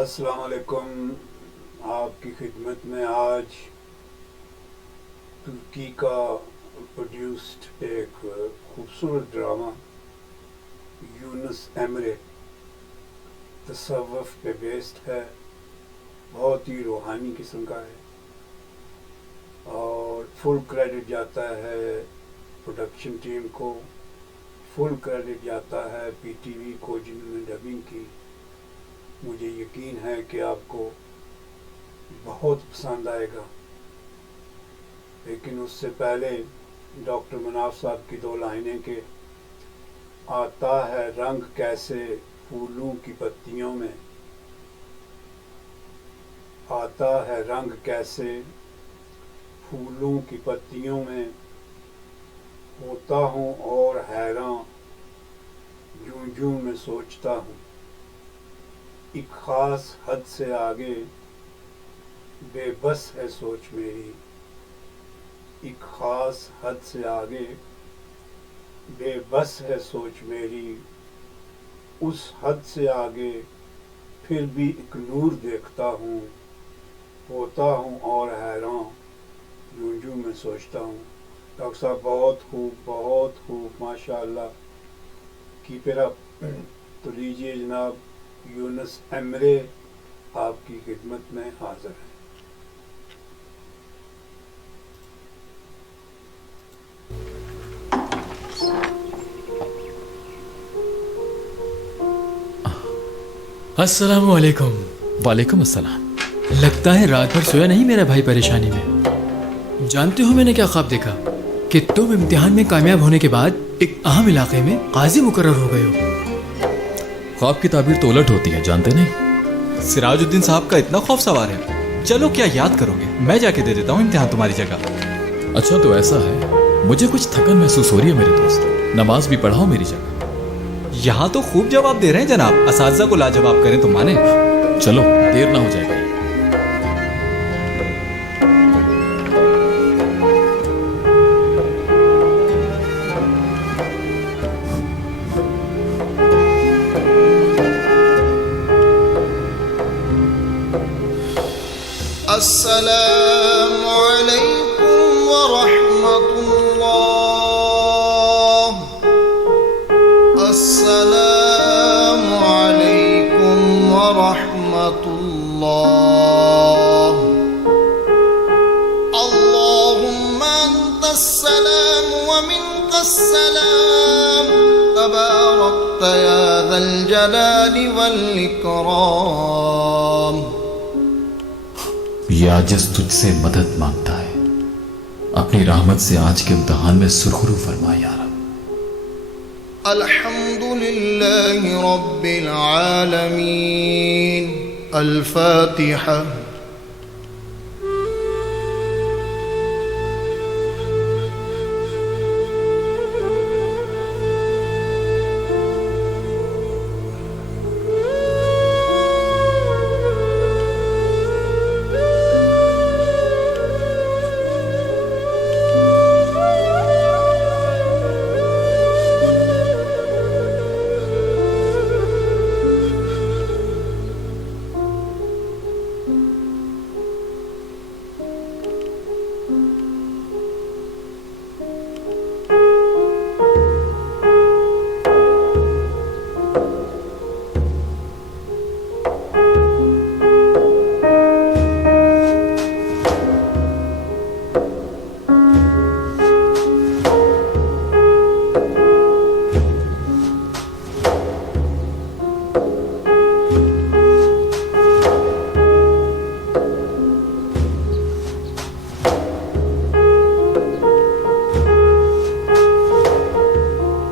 अस्सलाम वालेकुम। आपकी खिदमत में आज तुर्की का प्रोड्यूस्ड एक खूबसूरत ड्रामा यूनुस एमरे तसव्वुफ पे बेस्ड है। बहुत ही रूहानी किस्म का है और फुल क्रेडिट जाता है प्रोडक्शन टीम को, फुल क्रेडिट जाता है पीटीवी को जिन्होंने डबिंग की। मुझे यकीन है कि आपको बहुत पसंद आएगा, लेकिन उससे पहले डॉक्टर मनाफ साहब की दो लाइनें के आता है रंग कैसे फूलों की पत्तियों में, आता है रंग कैसे फूलों की पत्तियों में, होता हूँ और हैरान यूं यूं मैं सोचता हूँ, एक ख़ास हद से आगे बेबस है सोच मेरी, एक ख़ास हद से आगे बेबस है सोच मेरी, उस हद से आगे फिर भी एक नूर देखता हूँ, होता हूँ और हैरान यूं यूं मैं सोचता हूँ। डॉक्टर साहब बहुत खूब माशाअल्लाह, कीप इट अप। तो लीजिए जनाब, यूनुस एमरे आपकी खिदमत में हाजिर है। अस्सलाम वालेकुम। वालेकुम अस्सलाम। लगता है रात भर सोया नहीं मेरा भाई परेशानी में। जानते हो मैंने क्या ख्वाब देखा कि तुम इम्तिहान में कामयाब होने के बाद एक अहम इलाके में काजी मुकर्रर हो गए हो। ख्वाब की ताबीर तो उलट होती है, जानते नहीं? सिराजुद्दीन साहब का इतना खौफ सवार है। चलो क्या याद करोगे, मैं जाके दे देता हूँ इम्तिहान तुम्हारी जगह। अच्छा तो ऐसा है, मुझे कुछ थकन महसूस हो रही है मेरे दोस्त, नमाज भी पढ़ाओ मेरी जगह। यहाँ तो खूब जवाब दे रहे हैं जनाब, असातिज़ा को लाजवाब करें तो माने। चलो देर ना हो जाएगी। अस्सलामु अलैकुम व रहमतुल्लाह, अस्सलामु अलैकुम व रहमतुल्लाह, अल्लाहुम्मा अंतस्सलाम व मिनकस्सलाम, तबारकत या ज़ल जलाली वल इकराम। ये आजिज़ तुझसे मदद मांगता है, अपनी रहमत से आज के इम्तिहान में सुरखरू फरमा या रब। अल्हम्दुलिल्लाहि रब्बिल आलमीन। अल-फातिहा।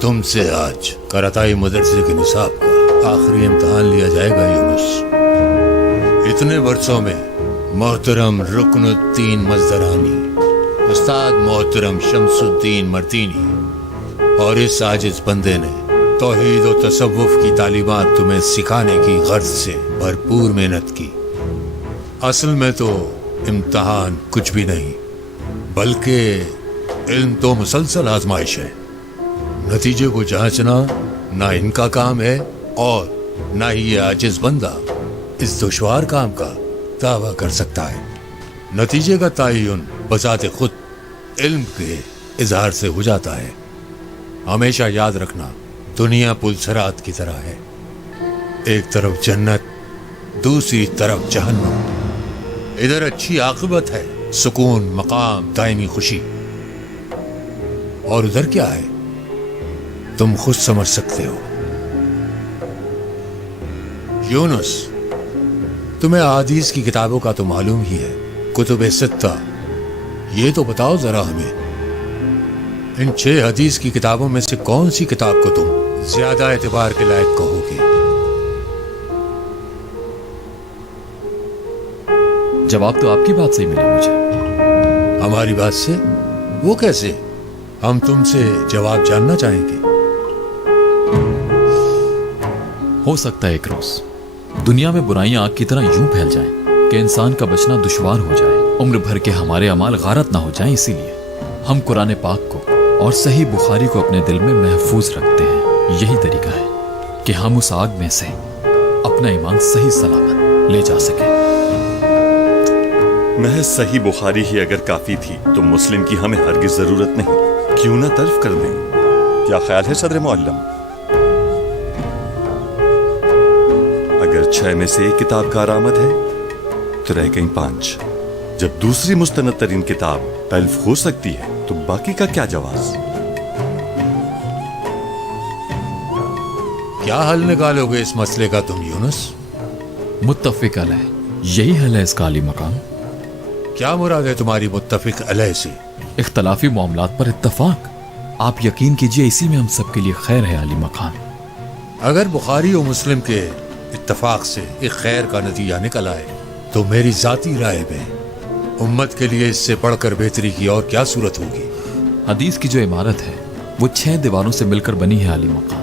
तुमसे आज कराताई मदरसे के निसाब का आखिरी इम्तिहान लिया जाएगा यूनुस। इतने वर्षों में मोहतरम रुकनुद्दीन मजदरानी, उस्ताद मोहतरम शमसुद्दीन मर्दीनी और इस आजिज बंदे ने तौहीद और तसव्वुफ की तालीमात तुम्हें सिखाने की गर्ज से भरपूर मेहनत की। असल में तो इम्तिहान कुछ भी नहीं, बल्कि इल्म तो मुसलसल आजमाइश है। नतीजे को जांचना ना इनका काम है और ना ही ये आजिज बंदा इस दुश्वार काम का दावा कर सकता है? नतीजे का तयन बजाते खुद इल्म के इजहार से हो जाता है। हमेशा याद रखना, दुनिया पुलसरात की तरह है, एक तरफ जन्नत, दूसरी तरफ जहन्नम। इधर अच्छी आखिबत है, सुकून, मकाम, दायमी खुशी, और उधर क्या है तुम खुद समझ सकते हो। यूनुस, तुम्हें हदीस की किताबों का तो मालूम ही है, कुतुब सित्ता। ये तो बताओ जरा हमें, इन 6 हदीस की किताबों में से कौन सी किताब को तुम ज्यादा एतबार के लायक कहोगे? जवाब तो आपकी बात से ही मिला मुझे। हमारी बात से? वो कैसे? हम तुमसे जवाब जानना चाहेंगे। हो सकता है एक रोज दुनिया में बुराइयां आग की तरह यूं फैल जाएं कि इंसान का बचना दुश्वार हो जाए, उम्र भर के हमारे अमाल गारत ना हो जाएं। इसीलिए हम कुरान पाक को और सही बुखारी को अपने दिल में महफूज रखते हैं। यही तरीका है कि हम उस आग में से अपना ईमान सही सलामत ले जा सकें। महज सही बुखारी ही अगर काफी थी तो मुस्लिम की हमें हरगिज जरूरत नहीं। क्यों ना तर्फ कर दें? क्या ख्याल है सदर मुअल्लम? अगर 6 में से एक किताब कारआमद है तो रह गई 5। जब दूसरी मुस्तनद तरीन किताब तल्फ हो सकती है तो बाकी का क्या जवाज? क्या हल निकालोगे इस मसले का तुम यूनुस? मुत्तफिक अलैह, यही हल है इसका अली मकाम। क्या मुराद है तुम्हारी मुत्तफिक अलैह से? इख्तलाफी मामलात पर इत्तफाक। आप यकीन कीजिए इसी में हम सबके लिए खैर है अली मकाम। अगर बुखारी और मुस्लिम के इत्तफाक से एक खैर का नतीजा निकल आए तो मेरी जाती राय में उम्मत के लिए इससे बढ़कर बेहतरी की और क्या सूरत होगी? हदीस की जो इमारत है वो 6 दीवारों से मिलकर बनी है अली मकाम।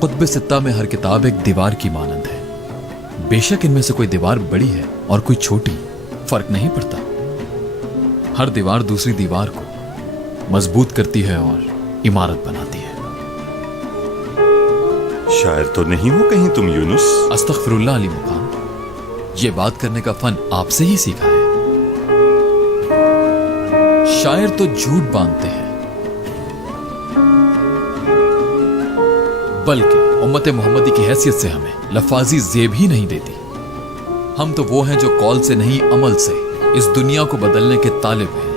कुतुब सित्ता में हर किताब एक दीवार की मानंद है। बेशक इनमें से कोई दीवार बड़ी है और कोई छोटी, फर्क नहीं पड़ता। हर दीवार दूसरी दीवार को मजबूत करती है और इमारत बनाती है। शायर तो नहीं हो कहीं तुम यूनुस? अस्तगफिरुल्लाह अली मुकाम, ये बात करने का फन आपसे ही सीखा है। शायर तो झूठ बांधते हैं, बल्कि उम्मत मोहम्मदी की हैसियत से हमें लफाजी जेब ही नहीं देती। हम तो वो हैं जो कौल से नहीं अमल से इस दुनिया को बदलने के तालिब हैं।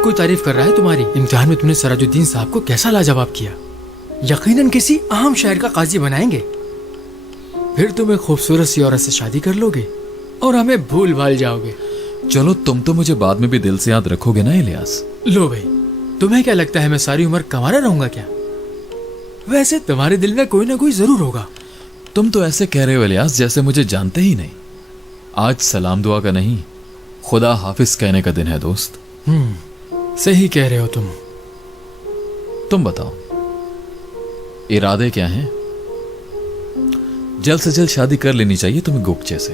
कोई तारीफ कर रहा है तुम्हारी। इम्तिहान में तुमने सराजुद्दीन साहब को कैसा लाजवाब किया। यकीनन किसी अहम शहर का काजी बनाएंगे। फिर तुम एक खूबसूरत सी औरत से शादी कर लोगे और हमें भूल भाल जाओगे। चलो तुम तो मुझे बाद में भी दिल से याद रखोगे ना इलियास। लो भाई, तुम्हें क्या लगता है मैं सारी उम्र कमारा रहूंगा क्या? वैसे तुम्हारे दिल में कोई ना कोई जरूर होगा। तुम तो ऐसे कह रहे हो इलियास जैसे मुझे जानते ही नहीं। आज सलाम दुआ का नहीं, खुदा हाफिज कहने का दिन है दोस्त। सही कह रहे हो तुम बताओ इरादे क्या हैं? जल्द से जल्द शादी कर लेनी चाहिए तुम्हें गुप्चे से।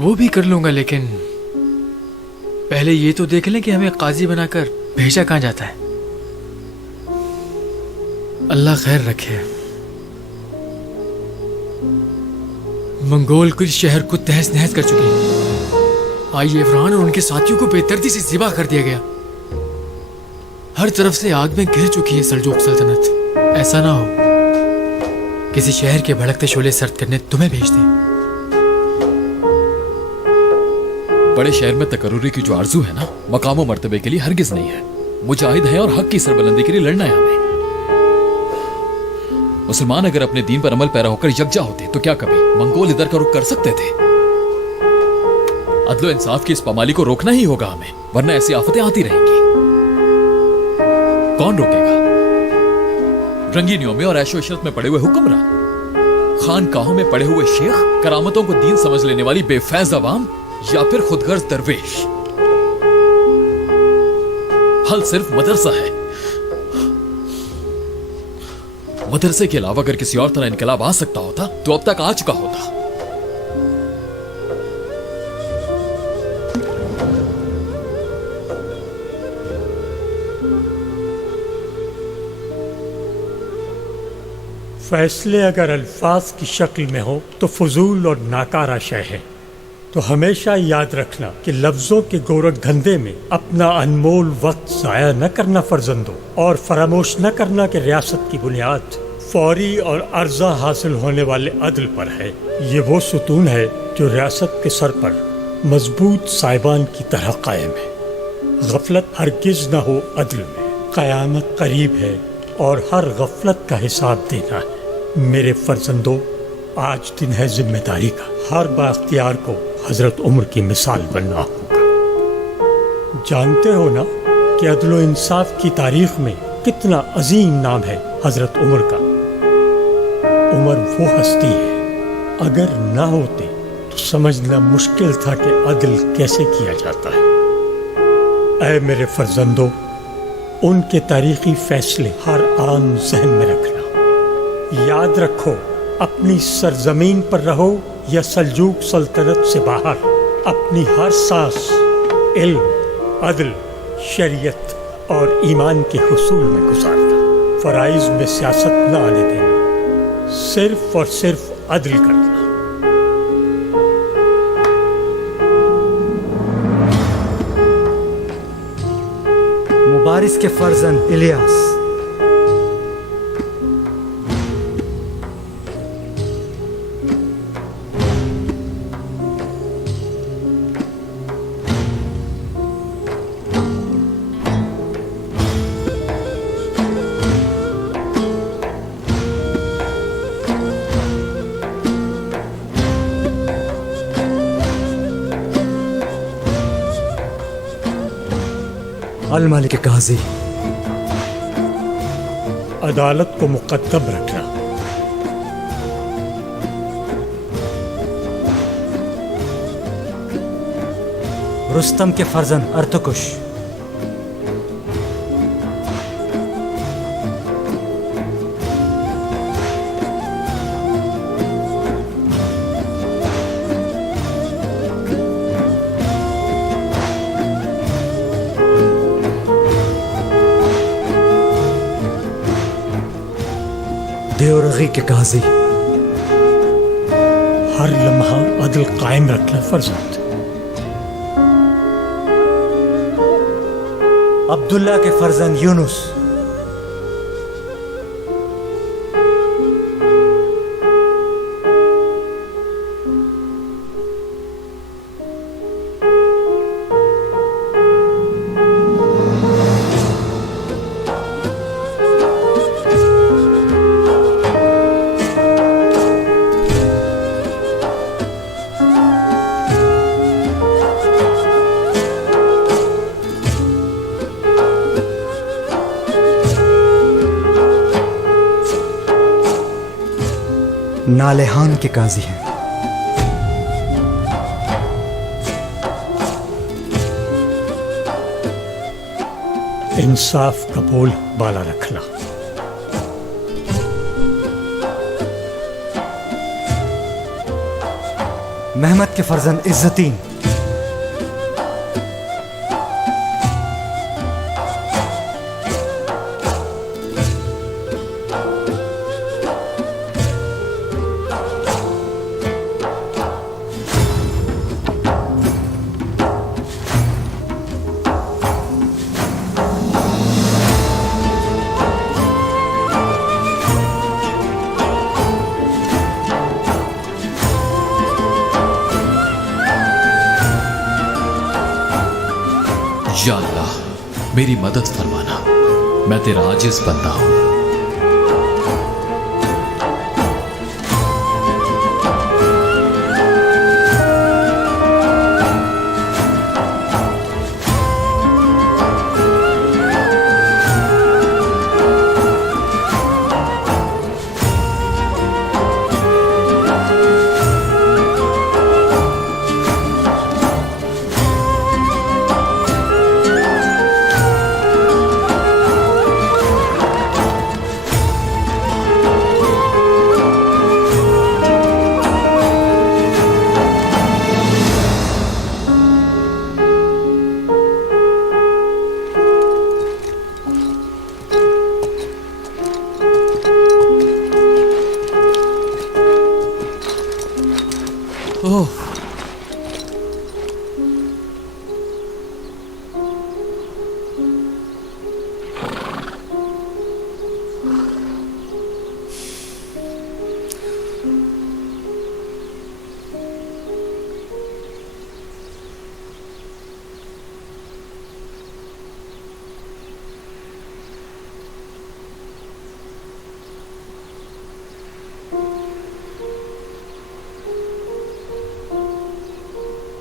वो भी कर लूंगा, लेकिन पहले ये तो देख लें कि हमें काजी बनाकर भेजा कहां जाता है। अल्लाह खैर रखे। मंगोल कुछ शहर को तहस नहस कर चुके हैं। आई इमरान और उनके साथियों को बेदर्दी से ज़िबा कर दिया गया। हर तरफ से आग में घिर चुकी है सल्जूक सल्तनत। ऐसा ना हो किसी शहर के भड़कते शोले सर्द करने तुम्हें भेज दे। बड़े शहर में तकर्रुरी की जो आरजू है ना, मकाम मर्तबे के लिए हरगिज नहीं है। मुजाहिद है और हक की सरबलंदी के लिए लड़ना है हमें। मुसलमान अगर अपने दीन पर अमल पैरा होकर यकजा होते तो क्या कभी मंगोल इधर का रुख कर सकते थे? अदलो इंसाफ की इस पामाली को रोकना ही होगा हमें, वरना ऐसी आफतें आती रहेंगी। कौन रोकेगा? रंगीनियों में और ऐशो इशरत में पड़े हुए हुक्मरान, खानकाहों में पड़े हुए शेख, करामतों को दीन समझ लेने वाली बेफैज अवाम, या फिर खुदगर्ज दरवेश। हल सिर्फ मदरसा है। मदरसे के अलावा अगर किसी और तरह इनकलाब आ सकता होता तो अब तक आ चुका होता। फैसले अगर अल्फाज की शक्ल में हो तो फजूल और नाकारा शय है। तो हमेशा याद रखना कि लफ्ज़ों के गोरख धंधे में अपना अनमोल वक्त ज़ाया न करना फर्जंदो, और फरामोश न करना कि रियासत की बुनियाद फौरी और अर्जा हासिल होने वाले अदल पर है। ये वो सुतून है जो रियासत के सर पर मजबूत साइबान की तरह कायम है। गफलत हरगिज न हो अदल में। क़यामत करीब है और हर गफलत का हिसाब देना है। मेरे फर्जंदो, आज दिन है जिम्मेदारी का। हर बाख्तियार को हजरत उमर की मिसाल बनना होगा। जानते हो ना कि अदल इंसाफ की तारीख में कितना अजीम नाम है हजरत उमर का। उमर वो हस्ती है, अगर ना होते तो समझना मुश्किल था कि अदल कैसे किया जाता है। ऐ मेरे फर्जंदो, उनके तारीखी फैसले हर आन जहन में रखना। याद रखो, अपनी सरजमीन पर रहो या सल्जूक सल्तनत से बाहर, अपनी हर सांस इल्म, अदल, शरीयत और ईमान के हुसूल में गुजारना। फराइज में सियासत न आने देना, सिर्फ और सिर्फ अदल करना। मुबारिस के फर्जन इलियास। अल मलिक काजी। अदालत को मुकद्दम रखना। रुस्तम के फर्जन अर्तुकुश। देवरगी के काजी। हर लम्हा अदल कायम रखना फर्जंद। अब्दुल्ला के फर्जन यूनुस। नालेहान के काजी हैं। इंसाफ का बोल बाला रखना। महमद के फर्जन इज्जतीन। या अल्लाह, मेरी मदद फरमाना, मैं तेरा आजिज बंदा हूं।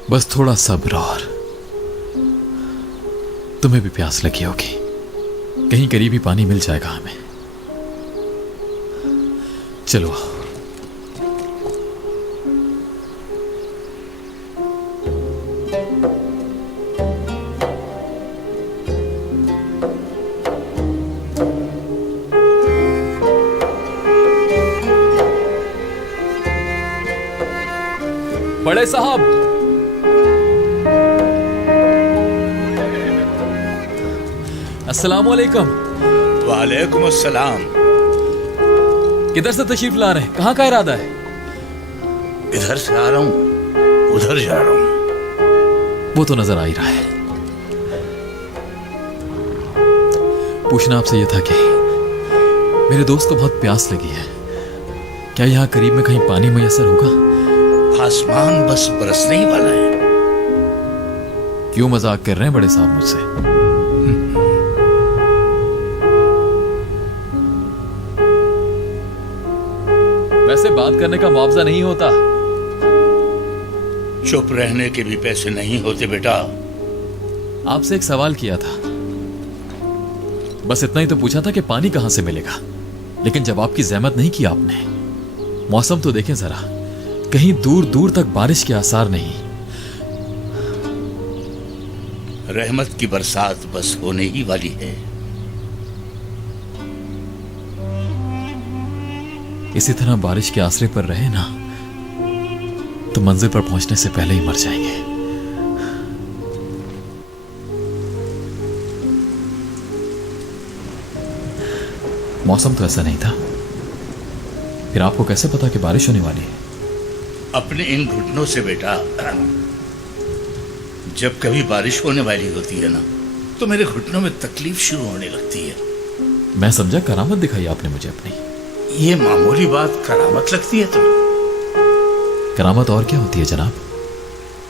बस थोड़ा सब्र और तुम्हें भी प्यास लगी होगी, कहीं करीबी पानी मिल जाएगा हमें। चलो आओ। बड़े साहब, अस्सलाम वालेकुम। वालेकुम अस्सलाम। किधर से तशरीफ ला रहे हैं? कहाँ का इरादा है? इधर से आ रहा हूँ, उधर जा रहा हूँ। वो तो नजर आ ही रहा है। पूछना आपसे यह था कि मेरे दोस्त को बहुत प्यास लगी है, क्या यहाँ करीब में कहीं पानी मैसर होगा? आसमान बस बरसने ही वाला है। क्यों मजाक कर रहे हैं बड़े साहब मुझसे? वैसे बात करने का मुआवजा नहीं होता। चुप रहने के भी पैसे नहीं होते बेटा। आपसे एक सवाल किया था, बस इतना ही तो पूछा था कि पानी कहां से मिलेगा, लेकिन जवाब की जहमत नहीं की आपने। मौसम तो देखें जरा, कहीं दूर दूर तक बारिश के आसार नहीं। रहमत की बरसात बस होने ही वाली है। इसी तरह बारिश के आसरे पर रहे ना तो मंजिल पर पहुंचने से पहले ही मर जाएंगे। मौसम तो ऐसा नहीं था, फिर आपको कैसे पता कि बारिश होने वाली है? अपने इन घुटनों से बेटा, जब कभी बारिश होने वाली होती है ना तो मेरे घुटनों में तकलीफ शुरू होने लगती है। मैं समझा करामत दिखाई आपने मुझे अपनी। ये मामूली बात करामत लगती है तुम्हें? करामत और क्या होती है जनाब?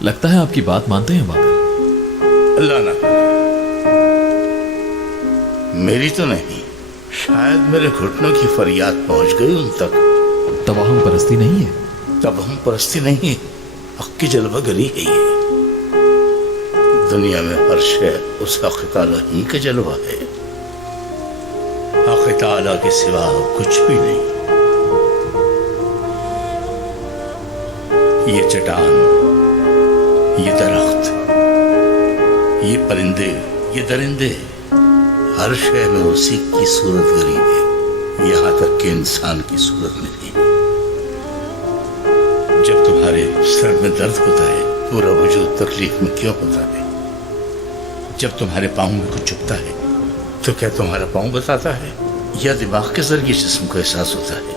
लगता है आपकी बात मानते हैं बाबर। अल्लाह ना, मेरी तो नहीं, शायद मेरे घुटनों की फरियाद पहुंच गई उन तक। तवाहम परस्ती नहीं है? तब हम परस्ती नहीं, हक की जलवागरी है ये। दुनिया में हर शय उस हक ताला ही का जलवा है। हक ताला के सिवा कुछ भी नहीं। ये चट्टान, ये दरख्त, ये परिंदे, ये दरिंदे, हर शय में उसी की सूरत गरी है, यहां तक कि इंसान की सूरत में भी। जब तुम्हारे सर में दर्द होता है, पूरा वजूद तकलीफ में क्यों होता है? जब तुम्हारे पाँव में कुछ चुभता है तो क्या तुम्हारा पाँव बताता है या दिमाग के जरिए जिस्म को एहसास होता है?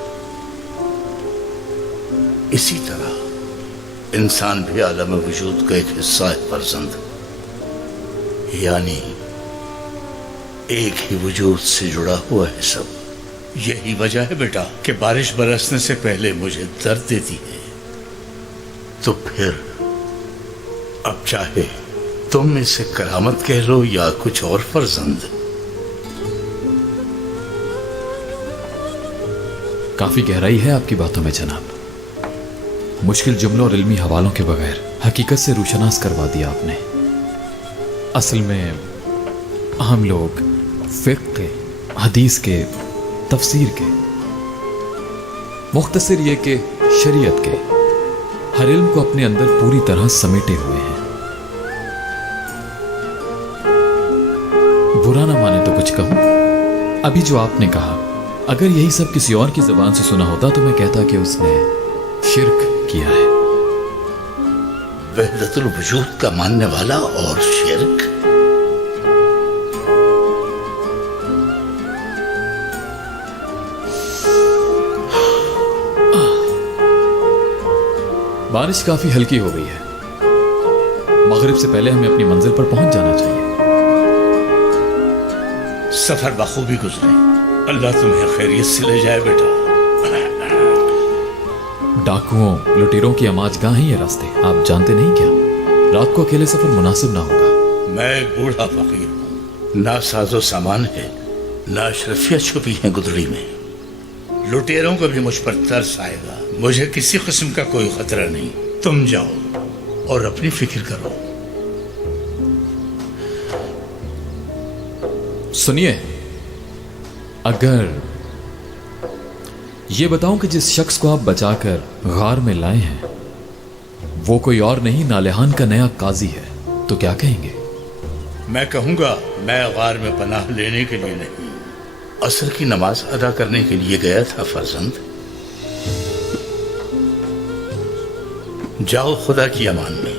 इसी तरह इंसान भी आलम वजूद का एक हिस्सा है फर्जंद, यानी एक ही वजूद से जुड़ा हुआ है सब। यही वजह है बेटा कि बारिश बरसने से पहले मुझे दर्द देती है। तो फिर अब चाहे तुम इसे करामत कह लो या कुछ और फर्जंद। काफी गहराई है आपकी बातों में जनाब। मुश्किल जुमलों और इल्मी हवालों के बगैर हकीकत से रूशनास करवा दिया आपने। असल में हम लोग फिक्र के, हदीस के, तफसीर के, मुख्तसर ये कि शरीयत के हर इल्म को अपने अंदर पूरी तरह समेटे हुए हैं। बुरा ना माने तो कुछ कहूं, अभी जो आपने कहा, अगर यही सब किसी और की जुबान से सुना होता तो मैं कहता कि उसने शिर्क किया है। वहदतुल वजूद का मानने वाला और शिर्क? बारिश काफी हल्की हो गई है, मगरिब से पहले हमें अपनी मंजिल पर पहुंच जाना चाहिए। सफर बखूबी गुजरे, अल्लाह तुम्हें खैरियत से ले जाए बेटा। डाकुओं, लुटेरों की आमाजगाह हैं ये रास्ते, आप जानते नहीं क्या? रात को अकेले सफर मुनासिब ना होगा। मैं एक बूढ़ा फकीर हूं, ना साजो सामान है, ना अशरफियत छुपी है गुदड़ी में। लुटेरों को भी मुझ पर तरस आएगा। मुझे किसी किस्म का कोई खतरा नहीं। तुम जाओ اور اپنی فکر کرو. سنیے، اگر یہ بتاؤں کہ جس شخص کو آپ بچا کر غار میں لائے ہیں وہ کوئی اور نہیں نالہان کا نیا قاضی ہے، تو کیا کہیں گے؟ میں کہوں گا میں غار میں پناہ لینے کے لیے نہیں، عصر کی نماز ادا کرنے کے لیے گیا تھا فرزند. جاؤ خدا کی امان میں.